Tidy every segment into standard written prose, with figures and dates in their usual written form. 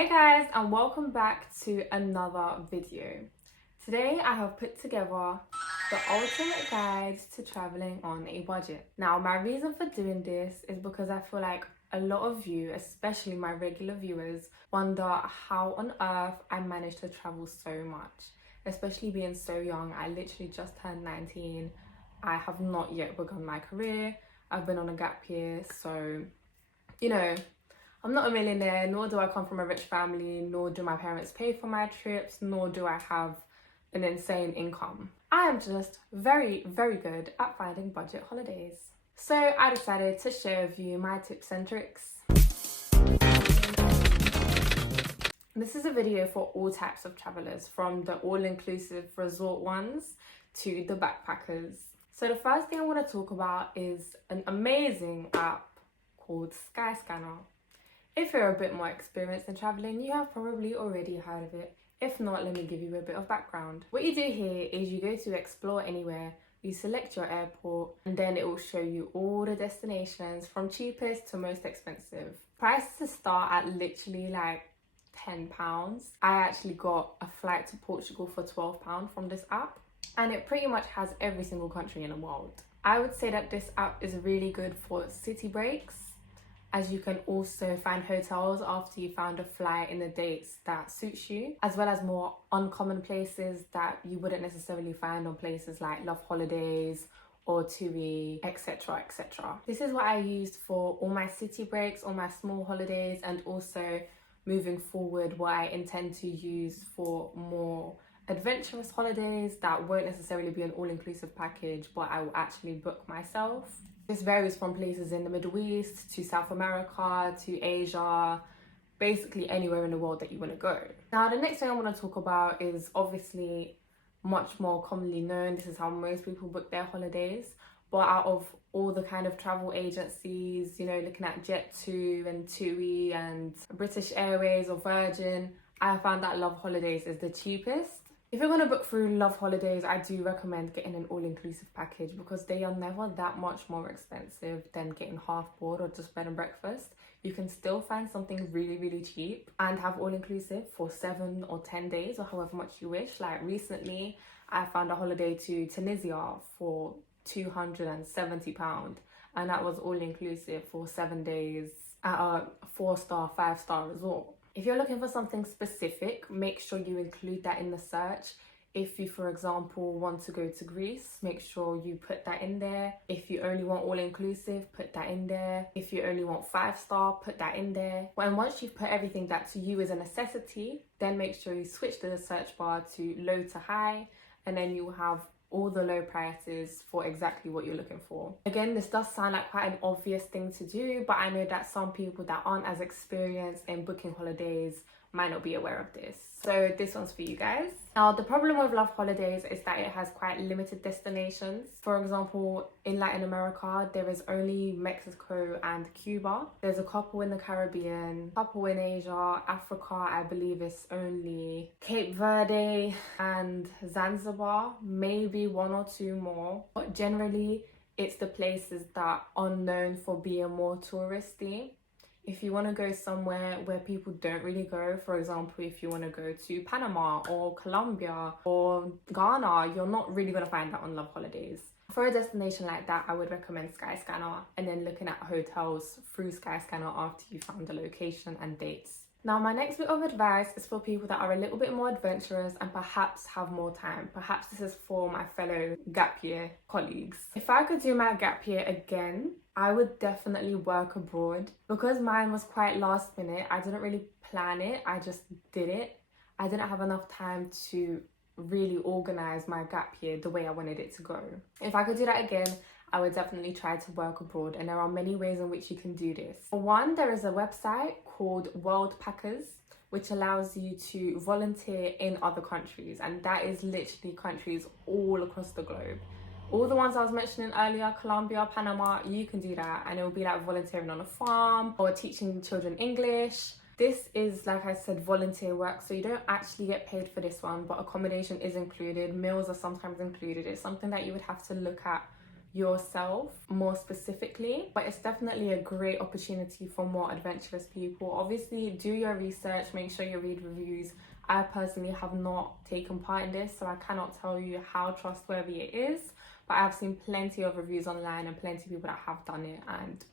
Hey guys, and welcome back to another video. Today I have put together the ultimate guide to traveling on a budget. Now my reason for doing this is because I feel like a lot of you, especially my regular viewers, wonder how on earth I managed to travel so much. Especially being so young. I literally just turned 19. I have not yet begun my career. I've been on a gap year, so I'm not a millionaire, nor do I come from a rich family, nor do my parents pay for my trips, nor do I have an insane income. I am just very, very good at finding budget holidays. So I decided to share with you my tips and tricks. This is a video for all types of travelers, from the all-inclusive resort ones to the backpackers. So the first thing I want to talk about is an amazing app called SkyScanner. If you're a bit more experienced in traveling, you have probably already heard of it. If not, let me give you a bit of background. What you do here is you go to Explore Anywhere, you select your airport, and then it will show you all the destinations from cheapest to most expensive. Prices start at literally like £10. I actually got a flight to Portugal for £12 from this app, and it pretty much has every single country in the world. I would say that this app is really good for city breaks, as you can also find hotels after you found a flight in the dates that suits you, as well as more uncommon places that you wouldn't necessarily find on places like Love Holidays or TUI, etc, etc. This is what I used for all my city breaks, all my small holidays, and also moving forward what I intend to use for more adventurous holidays that won't necessarily be an all-inclusive package, but I will actually book myself. This varies from places in the Middle East to South America to Asia, basically anywhere in the world that you want to go. Now, the next thing I want to talk about is obviously much more commonly known. This is how most people book their holidays. But out of all the kind of travel agencies, looking at Jet2 and TUI and British Airways or Virgin, I found that Love Holidays is the cheapest. If you're going to book through Love Holidays, I do recommend getting an all-inclusive package because they are never that much more expensive than getting half board or just bed and breakfast. You can still find something really, really cheap and have all-inclusive for 7 or 10 days or however much you wish. Like recently, I found a holiday to Tunisia for £270, and that was all-inclusive for 7 days at a 4-star, 5-star resort. If you're looking for something specific, make sure you include that in the search. If you, for example, want to go to Greece, make sure you put that in there. If you only want all-inclusive, put that in there. If you only want 5-star, put that in there. And once you've put everything that to you is a necessity, then make sure you switch the search bar to low to high, and then you have all the low prices for exactly what you're looking for. Again, this does sound like quite an obvious thing to do, but I know that some people that aren't as experienced in booking holidays might not be aware of this. So this one's for you guys. Now, the problem with Love Holidays is that it has quite limited destinations. For example, in Latin America, there is only Mexico and Cuba. There's a couple in the Caribbean, a couple in Asia. Africa, I believe it's only Cape Verde and Zanzibar, maybe 1 or 2 more. But generally, it's the places that are known for being more touristy. If you want to go somewhere where people don't really go, for example, if you want to go to Panama or Colombia or Ghana, you're not really going to find that on Love Holidays. For a destination like that, I would recommend SkyScanner and then looking at hotels through SkyScanner after you found the location and dates. Now, my next bit of advice is for people that are a little bit more adventurous and perhaps have more time. Perhaps this is for my fellow gap year colleagues. If I could do my gap year again, I would definitely work abroad. Because mine was quite last minute, I didn't really plan it, I just did it. I didn't have enough time to really organize my gap year the way I wanted it to go. If I could do that again, I would definitely try to work abroad, and there are many ways in which you can do this. For one, there is a website called World Packers, which allows you to volunteer in other countries, and that is literally countries all across the globe. All the ones I was mentioning earlier, Colombia, Panama, you can do that, and it will be like volunteering on a farm or teaching children English. This is, like I said, volunteer work, so you don't actually get paid for this one, but accommodation is included, meals are sometimes included. It's something that you would have to look at yourself more specifically, but it's definitely a great opportunity for more adventurous people. Obviously, do your research, make sure you read reviews. I personally have not taken part in this, so I cannot tell you how trustworthy it is, but I've seen plenty of reviews online and plenty of people that have done it and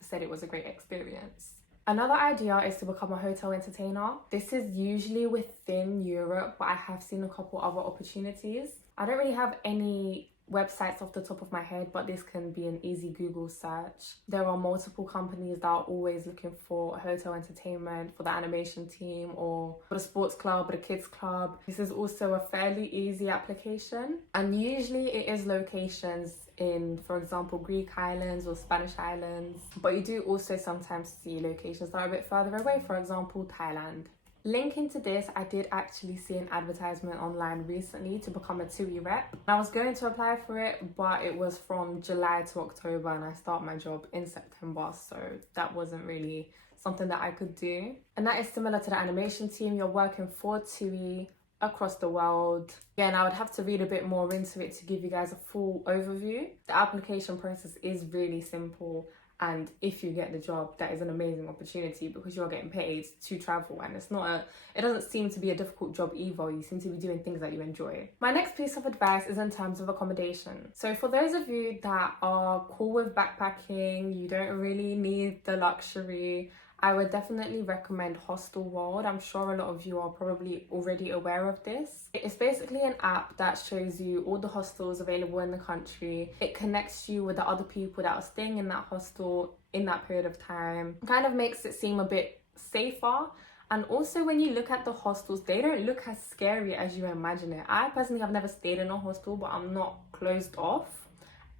said it was a great experience. Another idea is to become a hotel entertainer. This is usually within Europe, but I have seen a couple other opportunities. I don't really have any websites off the top of my head, but this can be an easy Google search. There are multiple companies that are always looking for hotel entertainment for the animation team or for the sports club or the kids club. This is also a fairly easy application, and usually it is locations in, for example, Greek islands or Spanish islands, but you do also sometimes see locations that are a bit further away, for example, Thailand. Linking to this, I did actually see an advertisement online recently to become a TUI rep. I was going to apply for it, but it was from July to October and I start my job in September, so that wasn't really something that I could do. And that is similar to the animation team. You're working for TUI across the world. Again, I would have to read a bit more into it to give you guys a full overview. The application process is really simple, and if you get the job, that is an amazing opportunity because you're getting paid to travel, and it doesn't seem to be a difficult job either. You seem to be doing things that you enjoy. My next piece of advice is in terms of accommodation. So for those of you that are cool with backpacking, you don't really need the luxury, I would definitely recommend Hostel World. I'm sure a lot of you are probably already aware of this. It's basically an app that shows you all the hostels available in the country. It connects you with the other people that are staying in that hostel in that period of time. It kind of makes it seem a bit safer. And also when you look at the hostels, they don't look as scary as you imagine it. I personally have never stayed in a hostel, but I'm not closed off.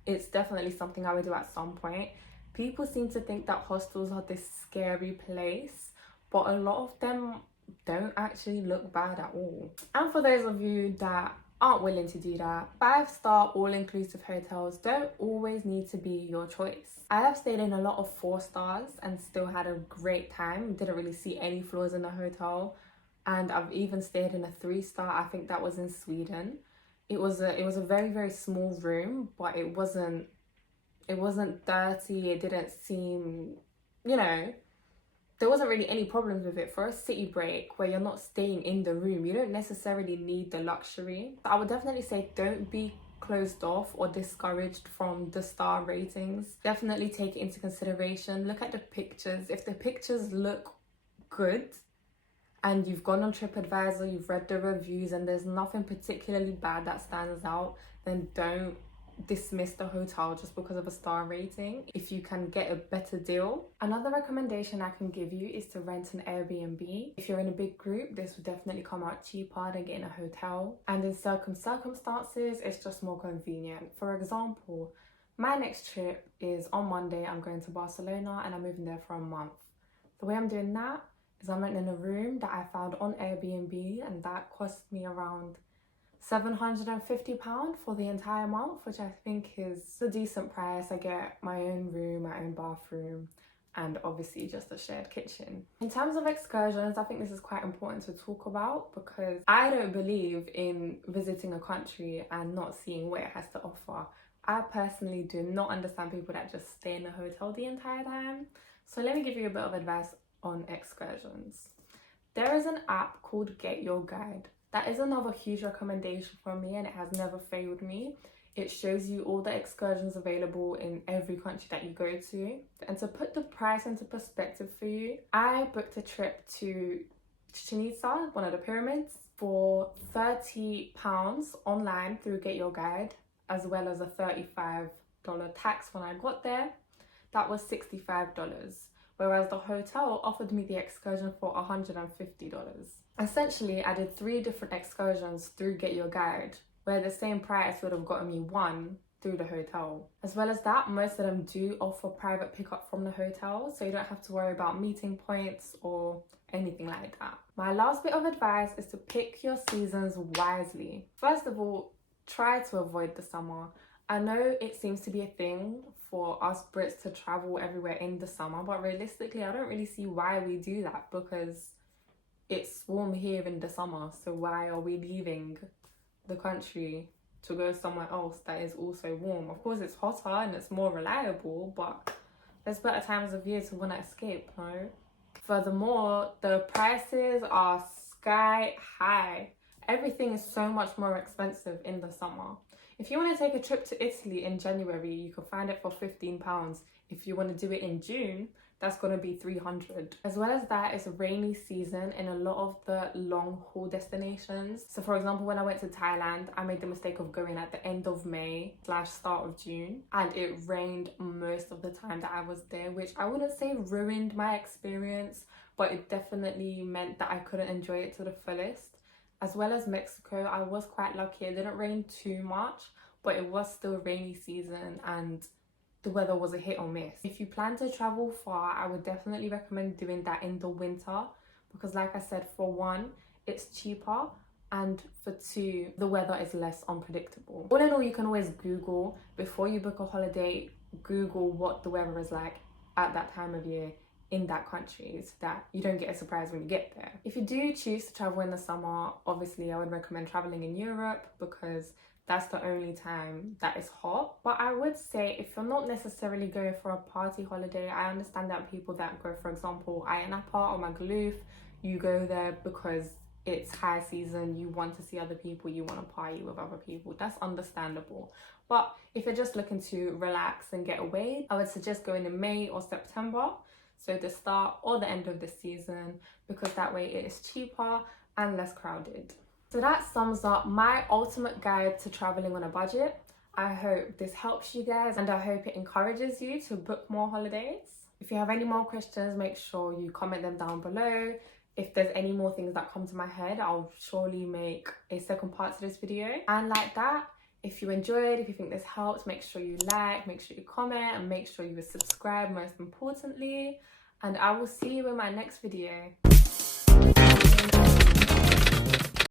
It's definitely something I would do at some point. People seem to think that hostels are this scary place, but a lot of them don't actually look bad at all. And for those of you that aren't willing to do that, 5-star all-inclusive hotels don't always need to be your choice. I have stayed in a lot of 4 stars and still had a great time. Didn't really see any flaws in the hotel. And I've even stayed in a 3-star. I think that was in Sweden. It was a very, very small room, but it wasn't dirty. It didn't seem, there wasn't really any problems with it. For a city break where you're not staying in the room, you don't necessarily need the luxury. I would definitely say don't be closed off or discouraged from the star ratings. Definitely take it into consideration. Look at the pictures. If the pictures look good and you've gone on TripAdvisor, you've read the reviews and there's nothing particularly bad that stands out, then don't dismiss the hotel just because of a star rating if you can get a better deal. Another recommendation I can give you is to rent an Airbnb. If you're in a big group, this will definitely come out cheaper than getting a hotel, and in certain circumstances it's just more convenient. For example, my next trip is on Monday. I'm going to Barcelona and I'm moving there for a month. The way I'm doing that is I'm renting a room that I found on Airbnb, and that cost me around £750 for the entire month, which I think is a decent price. I get my own room, my own bathroom, and obviously just a shared kitchen. In terms of excursions, I think this is quite important to talk about because I don't believe in visiting a country and not seeing what it has to offer. I personally do not understand people that just stay in a hotel the entire time. So let me give you a bit of advice on excursions. There is an app called Get Your Guide. That is another huge recommendation from me, and it has never failed me. It shows you all the excursions available in every country that you go to. And to put the price into perspective for you, I booked a trip to Chichen Itza, one of the pyramids, for £30 online through Get Your Guide, as well as a $35 tax when I got there. That was $65. Whereas the hotel offered me the excursion for $150. Essentially, I did 3 different excursions through Get Your Guide, where the same price would have gotten me 1 through the hotel. As well as that, most of them do offer private pickup from the hotel, so you don't have to worry about meeting points or anything like that. My last bit of advice is to pick your seasons wisely. First of all, try to avoid the summer. I know it seems to be a thing for us Brits to travel everywhere in the summer, but realistically, I don't really see why we do that because it's warm here in the summer. So why are we leaving the country to go somewhere else that is also warm. Of course, it's hotter and it's more reliable, but there's better times of year to want to escape, no? Furthermore, the prices are sky high. Everything is so much more expensive in the summer. If you want to take a trip to Italy in January, you can find it for £15. If you want to do it in June, that's going to be 300. As well as that, it's a rainy season in a lot of the long haul destinations. So for example, when I went to Thailand, I made the mistake of going at the end of May / start of June, and it rained most of the time that I was there, which I wouldn't say ruined my experience, but it definitely meant that I couldn't enjoy it to the fullest. As well as Mexico, I was quite lucky. It didn't rain too much, but it was still rainy season and the weather was a hit or miss. If you plan to travel far, I would definitely recommend doing that in the winter because, like I said, for one, it's cheaper, and for two, the weather is less unpredictable. All in all, you can always Google, before you book a holiday, Google what the weather is like at that time of year in that country so that you don't get a surprise when you get there. If you do choose to travel in the summer, obviously I would recommend traveling in Europe because that's the only time that is hot. But I would say if you're not necessarily going for a party holiday, I understand that people that go, for example, Ayia Napa or Magaluf, you go there because it's high season, you want to see other people, you want to party with other people. That's understandable. But if you're just looking to relax and get away, I would suggest going in May or September, so the start or the end of the season, because that way it is cheaper and less crowded. So that sums up my ultimate guide to traveling on a budget. I hope this helps you guys and I hope it encourages you to book more holidays. If you have any more questions, make sure you comment them down below. If there's any more things that come to my head, I'll surely make a second part to this video. And like that, if you enjoyed, if you think this helped, make sure you like, make sure you comment, and make sure you subscribe most importantly. And I will see you in my next video.